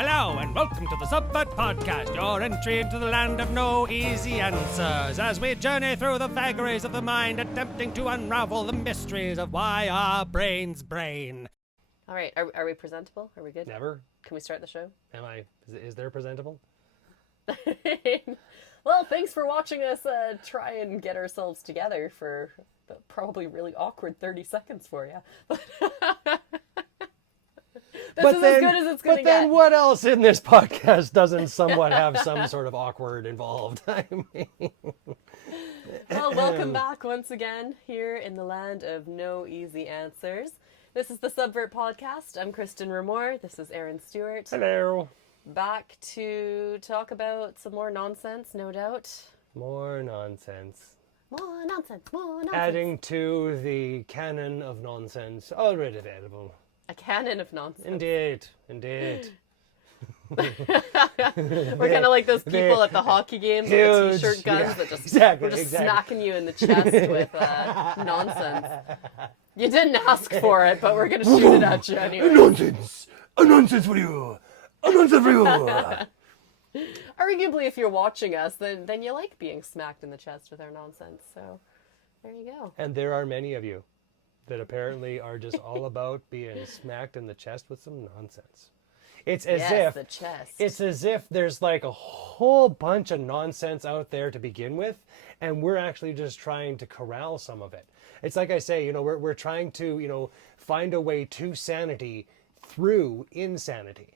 Hello and welcome to the Subvert Podcast, your entry into the land of no easy answers, as we journey through the vagaries of the mind, attempting to unravel the mysteries of why our brains brain. All right, are we presentable? Are we good? Never. Can we start the show? Am I? Is there presentable? Well, thanks for watching us try and get ourselves together for the probably really awkward 30 seconds for you. This is as good as it's going to get. But then what else in this podcast doesn't somewhat have some sort of awkward involved? I mean... Well, welcome back once again here in the land of no easy answers. This is the Subvert Podcast. I'm Kristin Ramore. This is Aaron Stewart. Hello. Back to talk about some more nonsense, no doubt. More nonsense. More nonsense, more nonsense. Adding to the canon of nonsense already available. A canon of nonsense. Indeed. We're kind of like those people at the hockey games with the t-shirt guns that just we're just smacking you in the chest with nonsense. You didn't ask for it, but we're going to shoot it at you anyway. A nonsense for you! A nonsense for you! Arguably, if you're watching us, then you like being smacked in the chest with our nonsense. So, there you go. And there are many of you that apparently are just all about being smacked in the chest with some nonsense. It's as if there's like a whole bunch of nonsense out there to begin with, and we're actually just trying to corral some of it. It's like I say, we're trying to, find a way to sanity through insanity.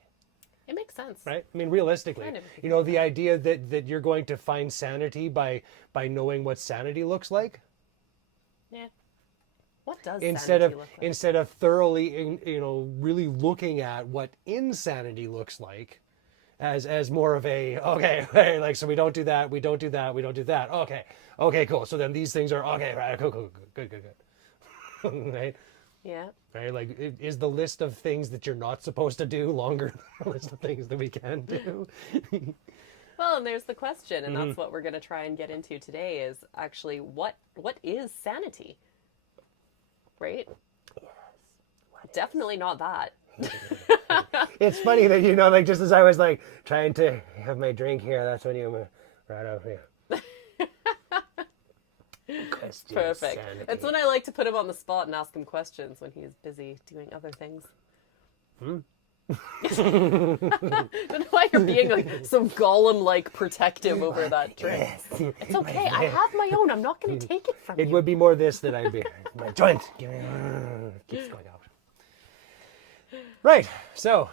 It makes sense. Right? I mean, realistically, Kind of. The idea that you're going to find sanity by knowing what sanity looks like. Yeah. What does instead sanity of look like? Instead of thoroughly, really looking at what insanity looks like, as more of a like, so we don't do that, we don't do that, we don't do that. Okay, cool. So then these things are okay, right? Cool, good. Right? Yeah. Right? Like, is the list of things that you're not supposed to do longer than the list of things that we can do? Well, and there's the question, and that's what we're going to try and get into today is actually what is sanity? Right? Yes. Definitely not that. It's funny that, just as I was like trying to have my drink here, that's when you right over here. Perfect. Sanity. It's when I like to put him on the spot and ask him questions when he's busy doing other things. I don't know why you're being like so Gollum-like protective over that drink. Yes. It's okay. I have my own. I'm not going to take it from you. It would be more this that I'd be my joint. Keeps going out. Right. So,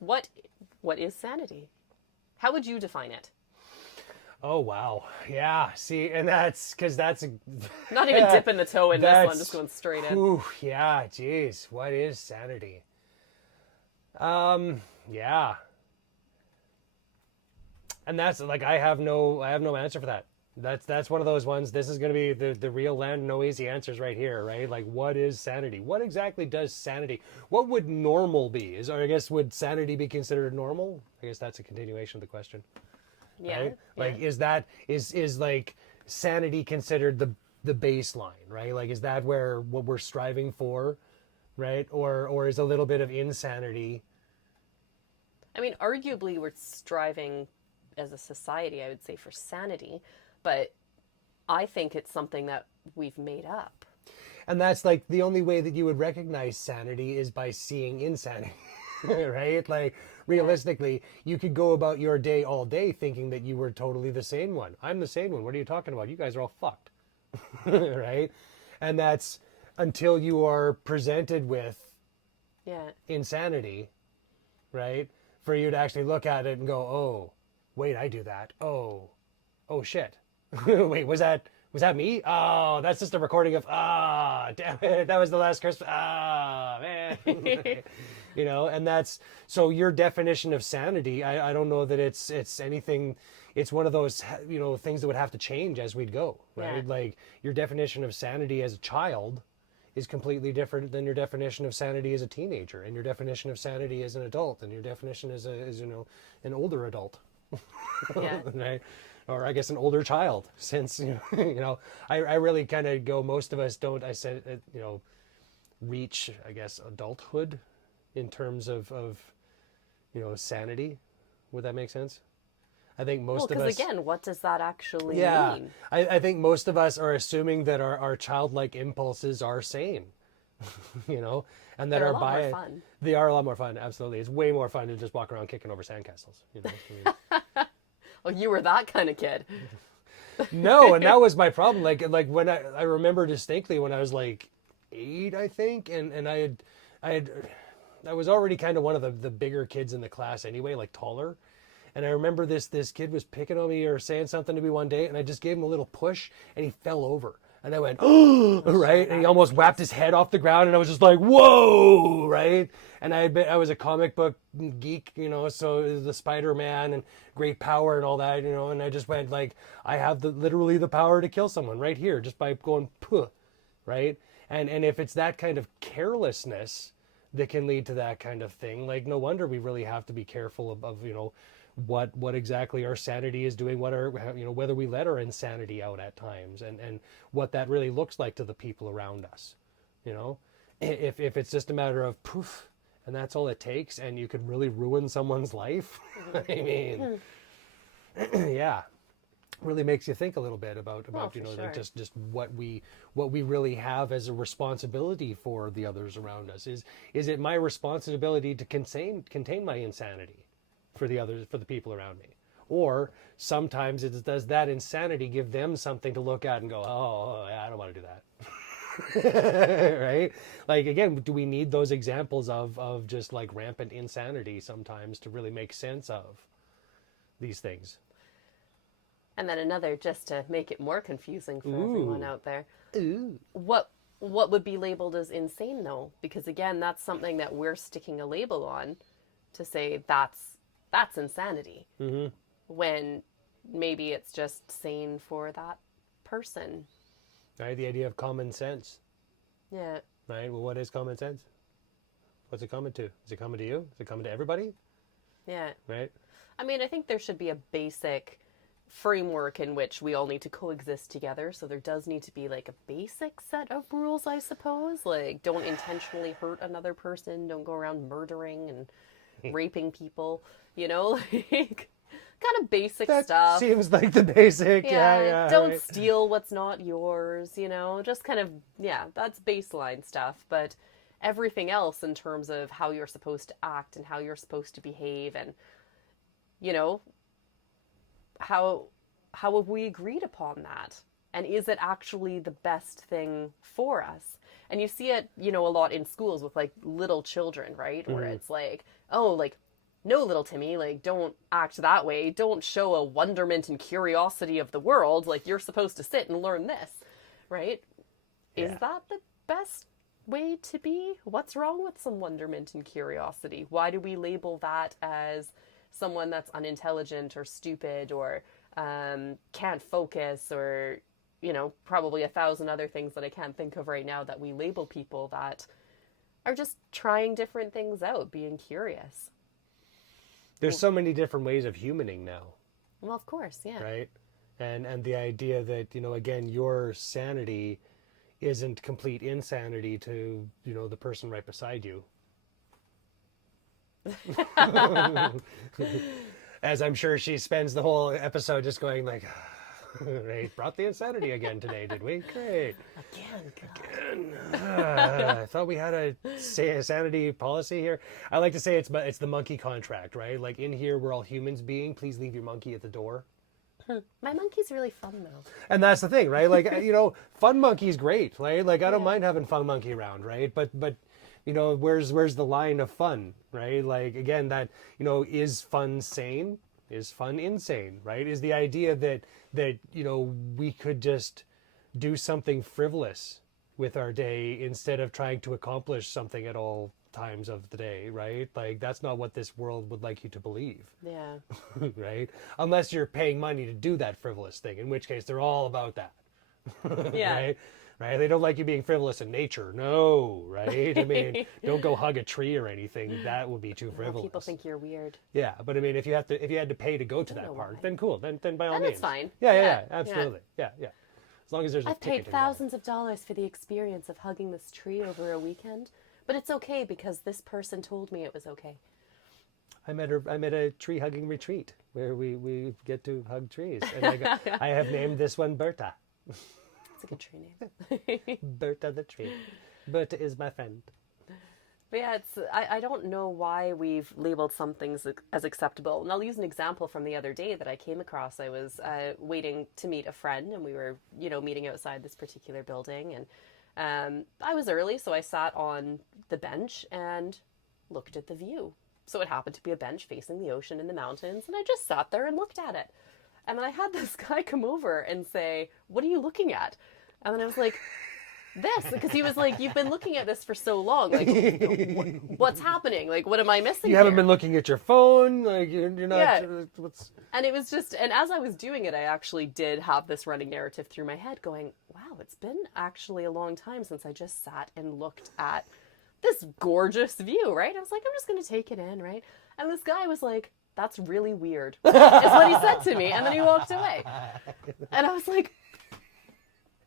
What is sanity? How would you define it? oh wow, yeah. See, and that's because that's Not even dipping the toe in this one. that's- Just going straight in. Ooh, yeah. Geez, what is sanity? Yeah. And that's like I have no answer for that. That's one of those ones. This is going to be the real land, no easy answers right here, right? Like, what is sanity? What exactly does sanity? What would normal be? Or I guess, would sanity be considered normal? I guess that's a continuation of the question. Yeah. Right? Yeah. Like, is like sanity considered the baseline, right? Like, is that where what we're striving for, right? Or is a little bit of insanity? I mean, arguably, we're striving as a society, I would say, for sanity, but I think it's something that we've made up. And that's like the only way that you would recognize sanity is by seeing insanity, right? Like, realistically, you could go about your day all day thinking that you were totally the sane one. I'm the sane one. What are you talking about? You guys are all fucked, right? And that's until you are presented with insanity, right? For you to actually look at it and go, oh, wait, I do that. Oh shit. Wait, was that me? Oh, that's just a recording of, damn it, that was the last Christmas. Man. And that's, so your definition of sanity, I don't know that it's anything, it's one of those, things that would have to change as we'd go, right? Yeah. Like, your definition of sanity as a child is completely different than your definition of sanity as a teenager, and your definition of sanity as an adult, and your definition as an older adult. Yeah. Right? Or I guess an older child, since I really kind of go, most of us don't, reach, I guess, adulthood in terms of sanity. Would that make sense? I think most of us... because again, what does that actually mean? I think most of us are assuming that our childlike impulses are sane, and that They're our a lot more fun. They are a lot more fun. Absolutely, it's way more fun to just walk around kicking over sandcastles. Oh, you were that kind of kid. No, and that was my problem. Like when I remember distinctly when I was like 8, I think, and I was already kind of one of the bigger kids in the class anyway, like taller. And I remember this kid was picking on me or saying something to me one day, and I just gave him a little push, and he fell over. And I went, oh, right? And he almost whapped his head off the ground, and I was just like, whoa, right? And I was a comic book geek, so the Spider-Man and great power and all that, and I just went like, I have literally the power to kill someone right here just by going, puh, right? And if it's that kind of carelessness that can lead to that kind of thing, like no wonder we really have to be careful of what exactly our sanity is doing, whether we let our insanity out at times, and what that really looks like to the people around us. If it's just a matter of poof, and that's all it takes, and you could really ruin someone's life. I mean, yeah, really makes you think a little bit about sure. like just what we really have as a responsibility for the others around us. Is it my responsibility to contain my insanity for the people around me? Or sometimes does that insanity give them something to look at and go, oh yeah, I don't want to do that. Right? Like, again, do we need those examples of just like rampant insanity sometimes to really make sense of these things? And then another, just to make it more confusing for everyone out there. Ooh. What would be labeled as insane, though? Because again, that's something that we're sticking a label on to say that's insanity. Mm-hmm. When maybe it's just sane for that person. Right, the idea of common sense. Yeah. Right, well, what is common sense? What's it coming to? Is it coming to you? Is it coming to everybody? Yeah. Right? I mean, I think there should be a basic framework in which we all need to coexist together. So there does need to be like a basic set of rules, I suppose. Like, don't intentionally hurt another person. Don't go around murdering and raping people. Like kind of basic stuff. Seems like the basic. Yeah. Don't right. steal what's not yours. Just kind of, that's baseline stuff. But everything else in terms of how you're supposed to act and how you're supposed to behave and, how have we agreed upon that? And is it actually the best thing for us? And you see it, a lot in schools with like little children, right? Where it's like, oh, like, no, little Timmy, like, don't act that way. Don't show a wonderment and curiosity of the world. Like, you're supposed to sit and learn this, right? Yeah. Is that the best way to be? What's wrong with some wonderment and curiosity? Why do we label that as someone that's unintelligent or stupid or can't focus or, probably 1,000 other things that I can't think of right now that we label people that are just trying different things out, being curious. There's so many different ways of humaning now. Well, of course, yeah. Right? And the idea that, again, your sanity isn't complete insanity to, the person right beside you. As I'm sure she spends the whole episode just going like, right, brought the insanity again today, did we? Great. Again. I thought we had a sanity policy here. I like to say it's the monkey contract, right? Like, in here we're all humans being. Please leave your monkey at the door. My monkey's really fun though. And that's the thing, right? Like, fun monkey's great, right? Like, I don't mind having fun monkey around, right? But where's the line of fun, right? Like, again, that, is fun sane? Is fun insane, right? Is the idea that we could just do something frivolous with our day instead of trying to accomplish something at all times of the day, right? Like, that's not what this world would like you to believe. Yeah. Right? Unless you're paying money to do that frivolous thing, in which case they're all about that. Yeah. Right? They don't like you being frivolous in nature. No, right? I mean, don't go hug a tree or anything. That would be too frivolous. People think you're weird. Yeah, but I mean, if you had to pay to go to that park, then cool. Then by all means. Then it's fine. Yeah, absolutely. Yeah. As long as there's a I've ticket paid thousands of dollars for the experience of hugging this tree over a weekend, but it's okay because this person told me it was okay. I'm at a tree hugging retreat where we get to hug trees, and I have named this one Berta. It's a good tree name. Berta the tree. Berta is my friend. But yeah, I don't know why we've labeled some things as acceptable. And I'll use an example from the other day that I came across. I was waiting to meet a friend, and we were, meeting outside this particular building. And I was early, so I sat on the bench and looked at the view. So it happened to be a bench facing the ocean and the mountains, and I just sat there and looked at it. And then I had this guy come over and say, "What are you looking at?" And then I was like, "This," because he was like, "You've been looking at this for so long. Like, what's happening? Like, what am I missing? You haven't been looking at your phone. Like, you're not." Yeah. What's... And it was just, and as I was doing it, I actually did have this running narrative through my head, going, "Wow, it's been actually a long time since I just sat and looked at this gorgeous view." Right? I was like, "I'm just going to take it in," right? And this guy was like, "That's really weird," is what he said to me, and then he walked away. And I was like,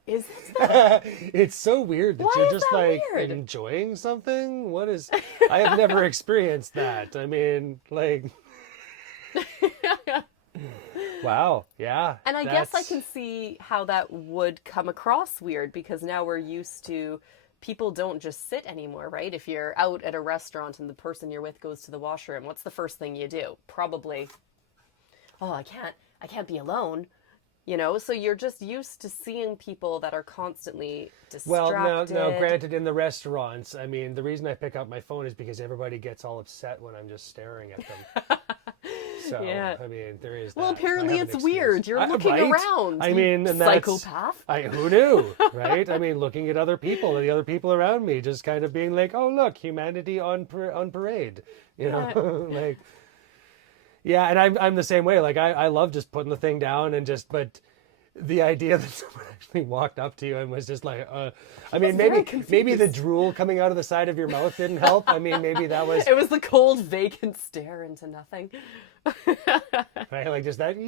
"Is it that?" It's so weird that you're just like weird? Enjoying something. What is? I have never experienced that. I mean, like, wow, yeah. And I guess I can see how that would come across weird, because now we're used to people don't just sit anymore, right? If you're out at a restaurant and the person you're with goes to the washroom, what's the first thing you do? Probably, "Oh, I can't be alone." So you're just used to seeing people that are constantly distracted. Well, now, granted, in the restaurants, I mean, the reason I pick up my phone is because everybody gets all upset when I'm just staring at them. So, yeah. I mean, there is that. Well, apparently it's weird. You're looking around. I mean, and psychopath. Who knew, right? I mean, looking at other people and the other people around me, just kind of being like, "Oh, look, humanity on parade," like. Yeah, and I'm the same way. Like, I love just putting the thing down and but the idea that someone actually walked up to you and was just like, I mean, maybe the drool coming out of the side of your mouth didn't help. I mean, maybe that was... It was the cold, vacant stare into nothing. Right, like just that, right?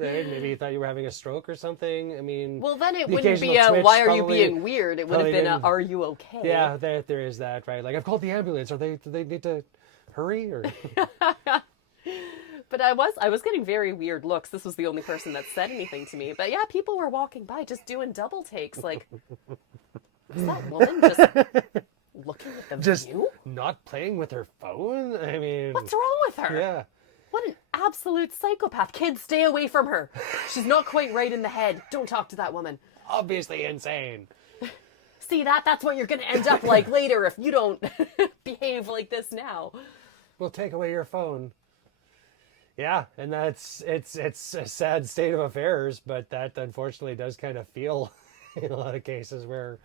Maybe you thought you were having a stroke or something. I mean... Well, then it wouldn't be a, "Why are you being weird?" It would have been a, "Are you okay?" Yeah, there is that, right? Like, "I've called the ambulance. Do they need to hurry?" Or... But I was getting very weird looks. This was the only person that said anything to me. But yeah, people were walking by just doing double takes. Like, is that woman just looking at the just view? Not playing with her phone? I mean... What's wrong with her? Yeah. What an absolute psychopath. Kids, stay away from her. She's not quite right in the head. Don't talk to that woman. Obviously insane. See that? That's what you're going to end up like later if you don't behave like this now. We'll take away your phone. Yeah, and it's a sad state of affairs, but that unfortunately does kind of feel in a lot of cases where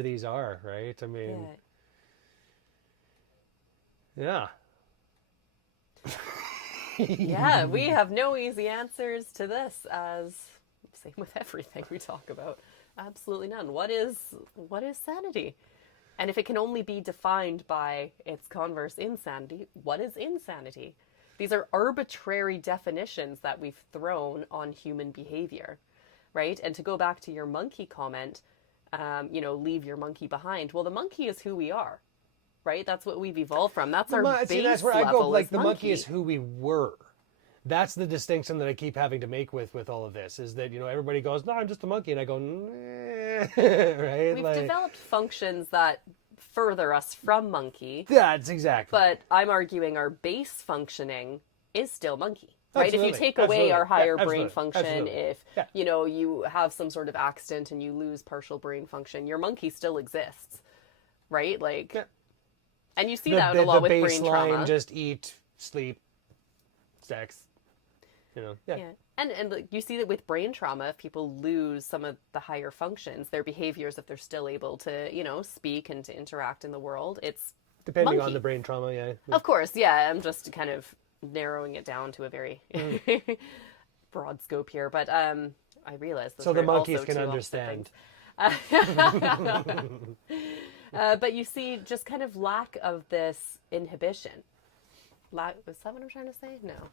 these are, right? I mean, yeah. Yeah, we have no easy answers to this, as same with everything we talk about. Absolutely none. What is sanity? And if it can only be defined by its converse, insanity, what is insanity? These are arbitrary definitions that we've thrown on human behavior, right? And to go back to your monkey comment, leave your monkey behind. Well, the monkey is who we are, right? That's what we've evolved from. That's our base level. That's where I go. Like, the monkey is who we were. That's the distinction that I keep having to make with all of this, is that, everybody goes, "No, I'm just a monkey," and I go, "Nah," right? We've developed functions that further us from monkey. That's exactly. But I'm arguing our base functioning is still monkey. Right? Absolutely. If you take away our higher brain function, Absolutely. if you have some sort of accident and you lose partial brain function, your monkey still exists, right? Like, and you see that a lot with brain trauma. The baseline, just eat, sleep, sex. Yeah. And you see that with brain trauma, if people lose some of the higher functions, their behaviors, if they're still able to, speak and to interact in the world, it's depending monkey. On the brain trauma, yeah. Of course, yeah. I'm just kind of narrowing it down to a very broad scope here, but I realize those so the are monkeys also can two understand. But you see, just kind of lack of this inhibition. Is that what I'm trying to say? No.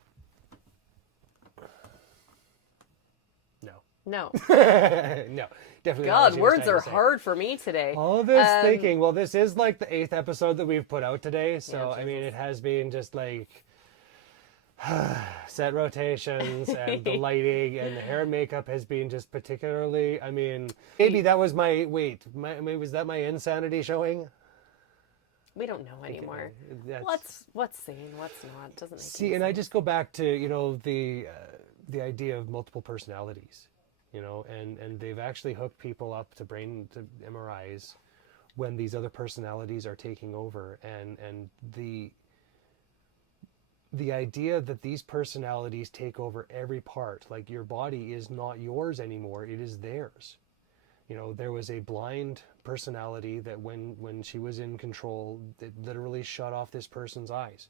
No. No, definitely not. God, words are hard for me today. All this thinking. Well, this is like the 8th episode that we've put out today. So, Yeah, I mean, it has been just like set rotations and the lighting and the hair and makeup has been just particularly, I mean, maybe that was was that my insanity showing? We don't know anymore. What's sane, what's not, doesn't make See, and I just go back to, you know, the idea of multiple personalities, you know, and they've actually hooked people up to MRIs when these other personalities are taking over, and the idea that these personalities take over every part, like your body is not yours anymore, it is theirs. You know, there was a blind personality that when she was in control, it literally shut off this person's eyes.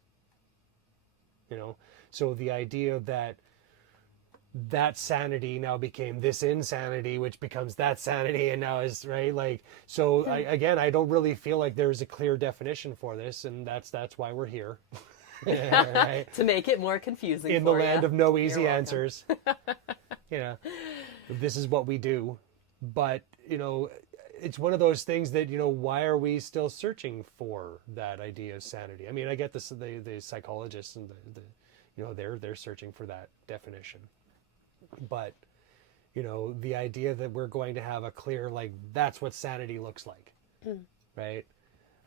You know, so the idea that sanity now became this insanity, which becomes that sanity, and now is right. Like, so I don't really feel like there's a clear definition for this, and that's why we're here. Right? To make it more confusing in for the land you. of no easy answers. You know, this is what we do. But, you know, it's one of those things that, you know, why are we still searching for that idea of sanity? I mean, I get the psychologists and the you know, they're searching for that definition. But, you know, the idea that we're going to have a clear, like, that's what sanity looks like, right?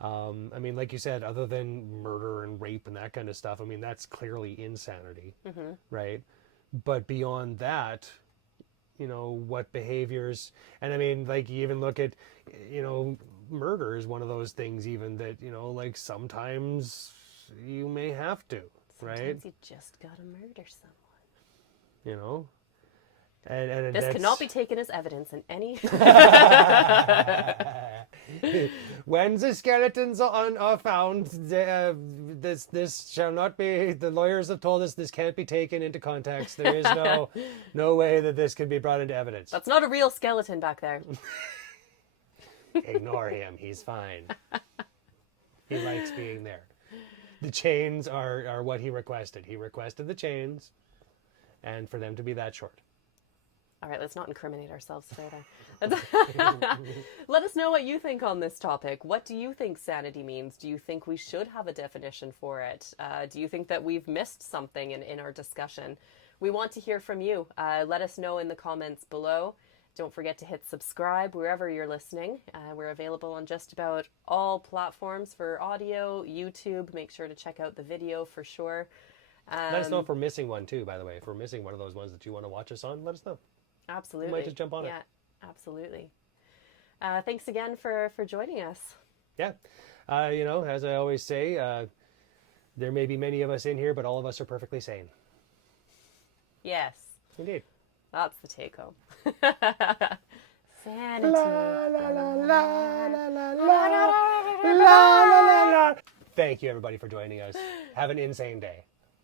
I mean, like you said, other than murder and rape and that kind of stuff, I mean, that's clearly insanity, right? But beyond that, you know, what behaviors, and I mean, like, you even look at, you know, murder is one of those things even that, you know, like, sometimes you may have to, right? Sometimes you just gotta murder someone. You know? And this cannot be taken as evidence in any... When the skeletons are found, this shall not be. The lawyers have told us this can't be taken into context. There is no way that this can be brought into evidence. That's not a real skeleton back there. Ignore him. He's fine. He likes being there. The chains are what he requested. He requested the chains, and for them to be that short. All right, let's not incriminate ourselves further. Let us know what you think on this topic. What do you think sanity means? Do you think we should have a definition for it? Do you think that we've missed something in our discussion? We want to hear from you. Let us know in the comments below. Don't forget to hit subscribe wherever you're listening. We're available on just about all platforms for audio, YouTube. Make sure to check out the video for sure. Let us know if we're missing one too, by the way. If we're missing one of those ones that you want to watch us on, let us know. Absolutely. We might just jump on it. Yeah, absolutely. Thanks again for joining us. Yeah. You know, as I always say, there may be many of us in here, but all of us are perfectly sane. Yes. Indeed. That's the take home. Sanity. La, la, la, la, la, la, la, la, la, la. Thank you, everybody, for joining us. Have an insane day.